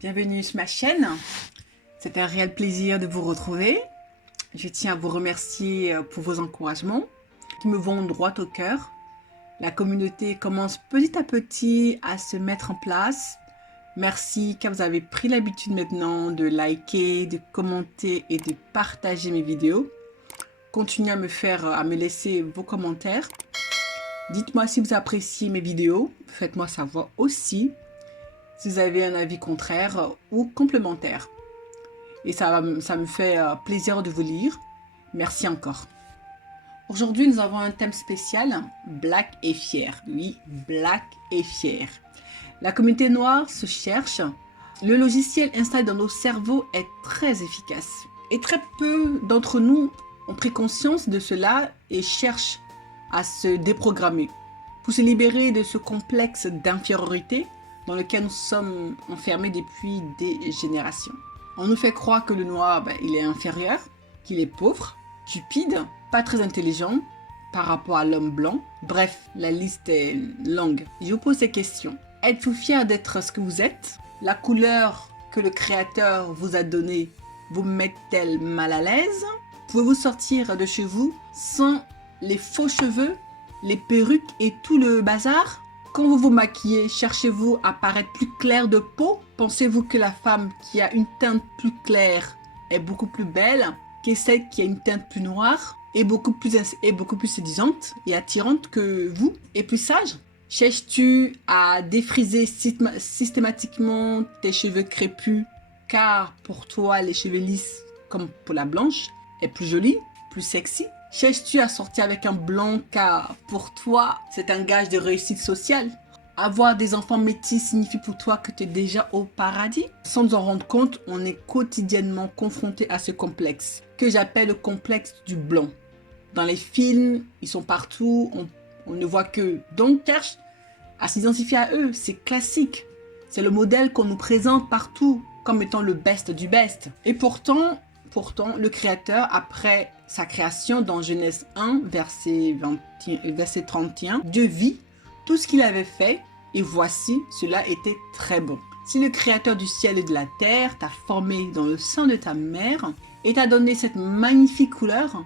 Bienvenue sur ma chaîne. C'est un réel plaisir de vous retrouver. Je tiens à vous remercier pour vos encouragements qui me vont droit au cœur. La communauté commence petit à petit à se mettre en place. Merci car vous avez pris l'habitude maintenant de liker, de commenter et de partager mes vidéos. Continuez à me laisser vos commentaires. Dites-moi si vous appréciez mes vidéos. Faites-moi savoir aussi si vous avez un avis contraire ou complémentaire. Et ça me fait plaisir de vous lire. Merci encore. Aujourd'hui, nous avons un thème spécial, Black et fier. Oui, Black et fier. La communauté noire se cherche. Le logiciel installé dans nos cerveaux est très efficace. Et très peu d'entre nous ont pris conscience de cela et cherchent à se déprogrammer. Pour se libérer de ce complexe d'infériorité dans lequel nous sommes enfermés depuis des générations. On nous fait croire que le noir, il est inférieur, qu'il est pauvre, stupide, pas très intelligent par rapport à l'homme blanc. Bref, la liste est longue. Je vous pose ces questions. Êtes-vous fier d'être ce que vous êtes? La couleur que le Créateur vous a donnée vous met-elle mal à l'aise? Pouvez-vous sortir de chez vous sans les faux cheveux, les perruques et tout le bazar? Quand vous vous maquillez, cherchez-vous à paraître plus clair de peau? Pensez-vous que la femme qui a une teinte plus claire est beaucoup plus belle que celle qui a une teinte plus noire et beaucoup plus séduisante et attirante que vous et plus sage? Cherches-tu à défriser systématiquement tes cheveux crépus car pour toi les cheveux lisses comme pour la blanche est plus jolie, plus sexy? Cherches-tu à sortir avec un blanc car pour toi c'est un gage de réussite sociale? Avoir des enfants métis signifie pour toi que tu es déjà au paradis? Sans nous en rendre compte, on est quotidiennement confronté à ce complexe que j'appelle le complexe du blanc. Dans les films, ils sont partout, on ne voit que donc cherche à s'identifier à eux, c'est classique. C'est le modèle qu'on nous présente partout comme étant le best du best. Et pourtant, le Créateur, après sa création dans Genèse 1, verset 31, Dieu vit tout ce qu'il avait fait et voici, cela était très bon. Si le Créateur du ciel et de la terre t'a formé dans le sein de ta mère et t'a donné cette magnifique couleur,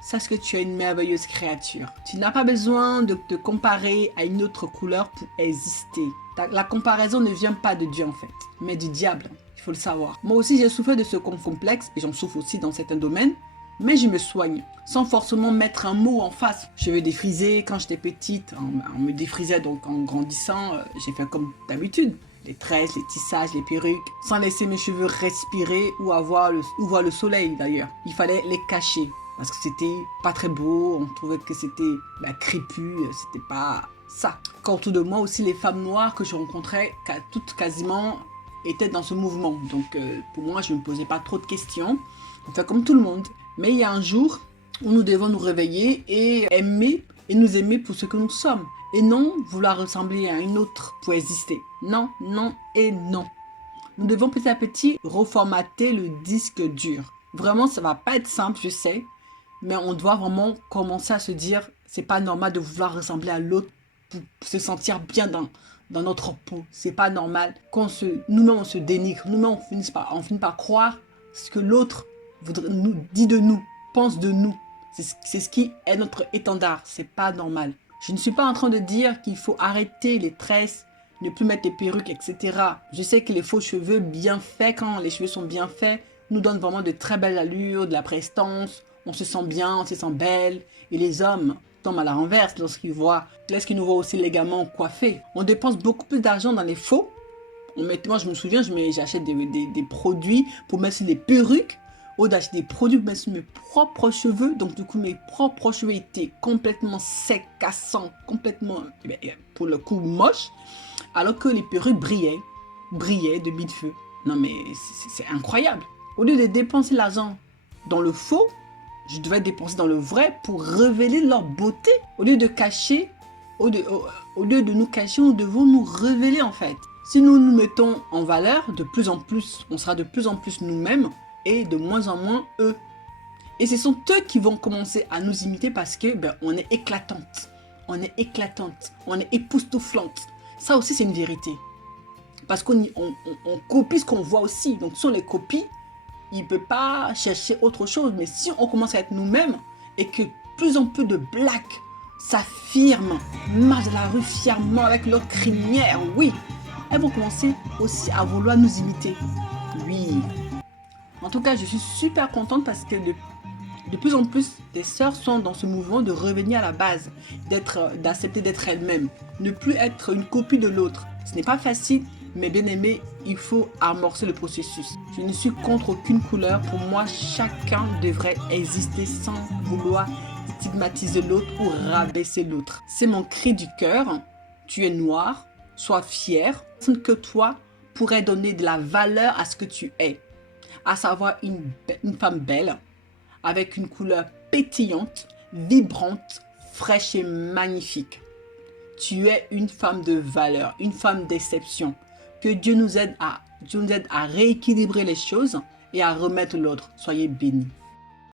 sache que tu es une merveilleuse créature. Tu n'as pas besoin de te comparer à une autre couleur pour exister. La comparaison ne vient pas de Dieu en fait, mais du diable. Il faut le savoir. Moi aussi, j'ai souffert de ce complexe et j'en souffre aussi dans certains domaines. Mais je me soigne, sans forcément mettre un mot en face. Cheveux défrisés, quand j'étais petite, on me défrisait donc en grandissant, j'ai fait comme d'habitude. Les tresses, les tissages, les perruques, sans laisser mes cheveux respirer ou voir le soleil d'ailleurs. Il fallait les cacher, parce que c'était pas très beau, on trouvait que c'était crépu, c'était pas ça. Quand autour de moi aussi, les femmes noires que je rencontrais, toutes quasiment, étaient dans ce mouvement. Donc pour moi, je ne me posais pas trop de questions. On fait comme tout le monde. Mais il y a un jour où nous devons nous réveiller et nous aimer pour ce que nous sommes. Et non vouloir ressembler à une autre pour exister. Non, non et non. Nous devons petit à petit reformater le disque dur. Vraiment, ça va pas être simple, je sais. Mais on doit vraiment commencer à se dire, c'est pas normal de vouloir ressembler à l'autre pour se sentir bien dans notre peau. C'est pas normal. Nous-mêmes, on se dénigre. Nous-mêmes, on finit par croire ce que l'autre nous dit de nous, pense de nous. C'est ce qui est notre étendard. C'est pas normal. Je ne suis pas en train de dire qu'il faut arrêter les tresses, ne plus mettre des perruques, etc. Je sais que les faux cheveux bien faits, quand les cheveux sont bien faits, nous donnent vraiment de très belles allures, de la prestance. On se sent bien, on se sent belle. Et les hommes tombent à la renverse lorsqu'ils nous voient aussi légalement coiffés. On dépense beaucoup plus d'argent dans les faux. Moi, je me souviens, j'achète des produits pour mettre sur les perruques, ou d'acheter des produits pour mettre sur mes propres cheveux. Donc, du coup, mes propres cheveux étaient complètement secs, cassants, complètement, pour le coup, moches. Alors que les perruques brillaient de mille feux. Non, mais c'est incroyable. Au lieu de dépenser l'argent dans le faux, je devais dépenser dans le vrai pour révéler leur beauté. Au lieu de nous cacher, nous devons nous révéler en fait. Si nous nous mettons en valeur, de plus en plus, on sera de plus en plus nous-mêmes et de moins en moins eux. Et ce sont eux qui vont commencer à nous imiter parce que on est éclatante, on est époustouflante. Ça aussi c'est une vérité. Parce qu'on copie ce qu'on voit aussi. Donc si on les copie, il ne peut pas chercher autre chose. Mais si on commence à être nous-mêmes et que plus en plus de blacks s'affirment, marchent dans la rue fièrement avec leur crinière, oui, elles vont commencer aussi à vouloir nous imiter. Oui. En tout cas, je suis super contente parce que de plus en plus, des sœurs sont dans ce mouvement de revenir à la base, d'accepter d'être elles-mêmes, ne plus être une copie de l'autre. Ce n'est pas facile, mais bien aimé, il faut amorcer le processus. Je ne suis contre aucune couleur. Pour moi, chacun devrait exister sans vouloir stigmatiser l'autre ou rabaisser l'autre. C'est mon cri du cœur. Tu es noir, sois fier. Que toi pourrais donner de la valeur à ce que tu es, à savoir une femme belle, avec une couleur pétillante, vibrante, fraîche et magnifique. Tu es une femme de valeur, une femme d'exception. Que Dieu nous aide à rééquilibrer les choses et à remettre l'ordre. Soyez bénis.